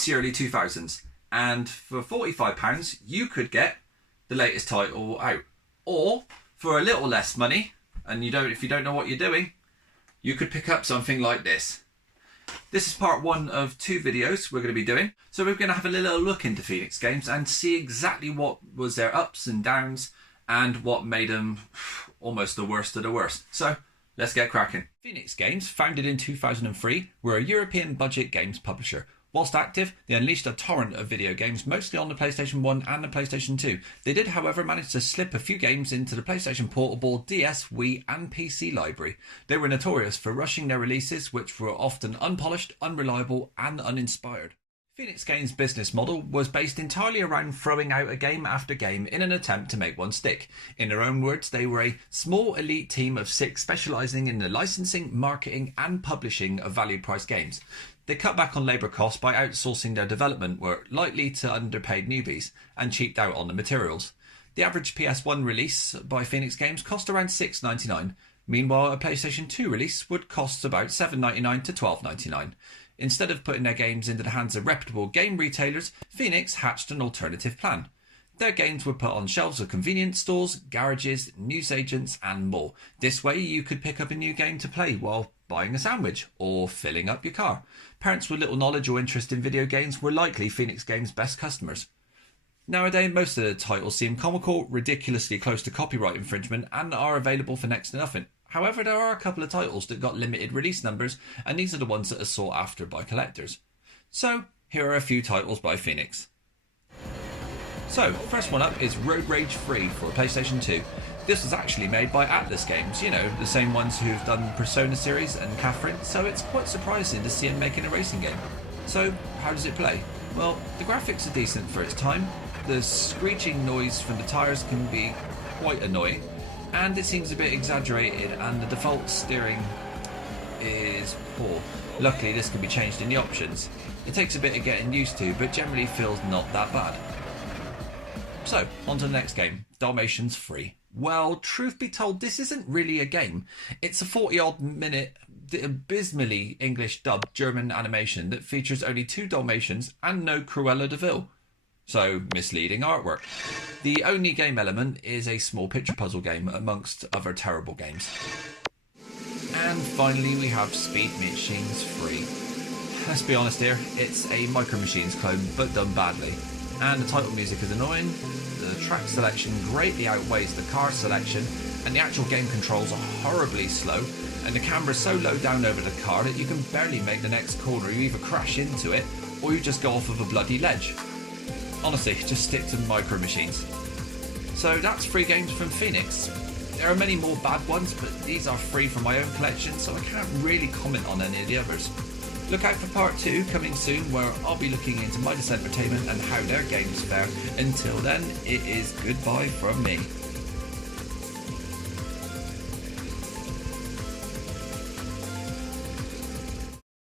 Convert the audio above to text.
It's the early 2000s, and for £45 you could get the latest title out. Or for a little less money, and if you don't know what you're doing, you could pick up something like this. This is part one of 2 videos we're going to be doing. So we're going to have a little look into Phoenix Games and see exactly what was their ups and downs and what made them almost the worst of the worst. So let's get cracking. Phoenix Games, founded in 2003, were a European budget games publisher. Whilst active, they unleashed a torrent of video games, mostly on the PlayStation 1 and the PlayStation 2. They did, however, manage to slip a few games into the PlayStation Portable, DS, Wii and PC library. They were notorious for rushing their releases, which were often unpolished, unreliable and uninspired. Phoenix Games' business model was based entirely around throwing out a game after game in an attempt to make one stick. In their own words, they were a small elite team of 6 specialising in the licensing, marketing and publishing of value-priced games. They cut back on labour costs by outsourcing their development work lightly to underpaid newbies and cheaped out on the materials. The average PS1 release by Phoenix Games cost around $6.99. Meanwhile, a PlayStation 2 release would cost about $7.99 to $12.99. Instead of putting their games into the hands of reputable game retailers, Phoenix hatched an alternative plan. Their games were put on shelves of convenience stores, garages, newsagents and more. This way you could pick up a new game to play while buying a sandwich or filling up your car. Parents with little knowledge or interest in video games were likely Phoenix Games' best customers. Nowadays, most of the titles seem comical, ridiculously close to copyright infringement and are available for next to nothing. However, there are a couple of titles that got limited release numbers, and these are the ones that are sought after by collectors. So, here are a few titles by Phoenix. So, first one up is Road Rage 3 for PlayStation 2. This was actually made by Atlas Games, you know, the same ones who've done Persona series and Catherine, so it's quite surprising to see them making a racing game. So, how does it play? Well, the graphics are decent for its time, the screeching noise from the tyres can be quite annoying, and it seems a bit exaggerated and the default steering is poor. Luckily this can be changed in the options. It takes a bit of getting used to, but generally feels not that bad. So, on to the next game, Dalmatians 3. Well, truth be told, this isn't really a game. It's a 40-odd minute, abysmally English dubbed German animation that features only 2 Dalmatians and no Cruella de Vil. So, misleading artwork. The only game element is a small picture puzzle game amongst other terrible games. And finally we have Speed Machines 3. Let's be honest here, it's a Micro Machines clone but done badly. And the title music is annoying, the track selection greatly outweighs the car selection, and the actual game controls are horribly slow, and the camera is so low down over the car that you can barely make the next corner. You either crash into it or you just go off of a bloody ledge. Honestly, just stick to Micro Machines. So that's 3 games from Phoenix. There are many more bad ones, but these are free from my own collection, so I can't really comment on any of the others. Look out for part 2 coming soon, where I'll be looking into Midas Entertainment and how their games fare. Until then, it is goodbye from me.